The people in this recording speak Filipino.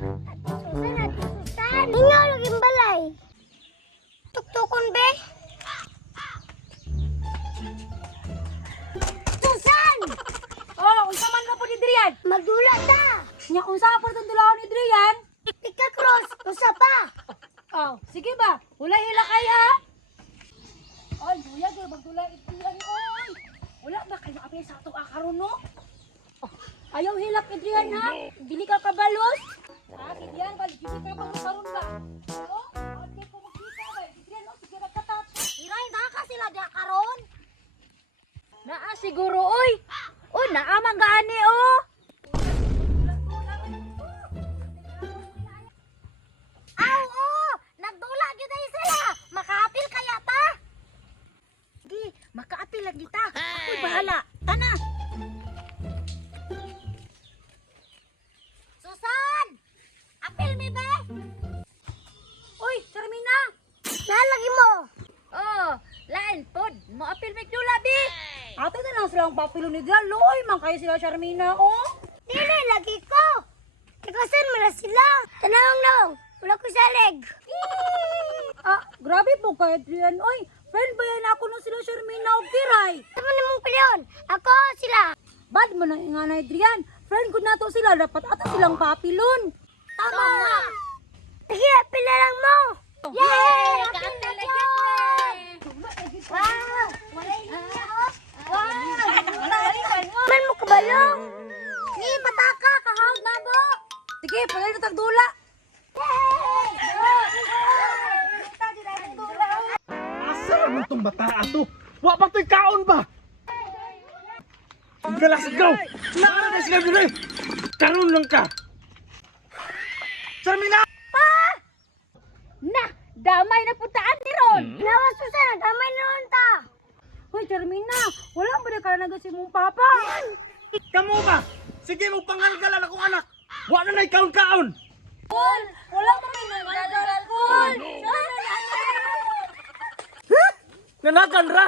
Susan. Hingaw lagi balay. Tuktukon be. Susan! Oh, unsa man na po ni Drian? Magdula ta. Nya unsa po itong dulaw ni Drian? Ika cross. Usa pa. Oh, sige ba? Wala hila kaya. Ay, duya gyud magdula Adrian oy. Wala ba kayo apil sa ato karon no? Oh, ayaw hilak Adrian ha. Dili ka kabalos. Ah, Adrian, balik dili ka balos karon ba? Oh, okay ko makita ba? Adrian, oh, sige magkatap. Iray na ka sila da karon. Naa siguro oy. Oh, naa man gaani oh. Aw, oh! Nagdula gyud ay sila. Makaapil kaya ta? Di, makaapil lagi ta. Ako'y bahala. Tana. Susan! Apil mi be? Oy, Charmina. Nalagi mo. Oh, lain pod. Mo apil may dula bi. Ato na lang silang papilo ni Drian. Loy, man kayo sila Charmina oh. Dili lagi ko. Tikasan mo na sila. Tanawang nong. Wala ko salig. Ah, grabe po kayo Drian. Oy, friend ba yan ako nung sila Charmina o Kiray? Ano mo namang pilyon? Ako sila. Bad mo na inganay Drian. Friend ko na to sila. Dapat ato silang papilon. Tama. Sige, apil na lang mo. Yay! Apil na yun. Wow! Wala niya oh. Wow! Man mo kabalong. Sige, pataka. Kahawag na mo. Sige, pagay na tagdula. Asa naman tong bata ato? Wa pa to'y kaon ba? Galas ikaw! Nakala na sila dito eh! Karoon lang ka! Charmina! Na, damay na putaan ni Ron. Nawas Susan, damay na nun ta. Hoy, Charmina, wala ba na ka nagasin mong papa? Kamu ba? Sige mo pangalgalan akong anak! Wa na na'y kaon-kaon! Paul, wala ba may nagdadal, Paul? Nanagan ra!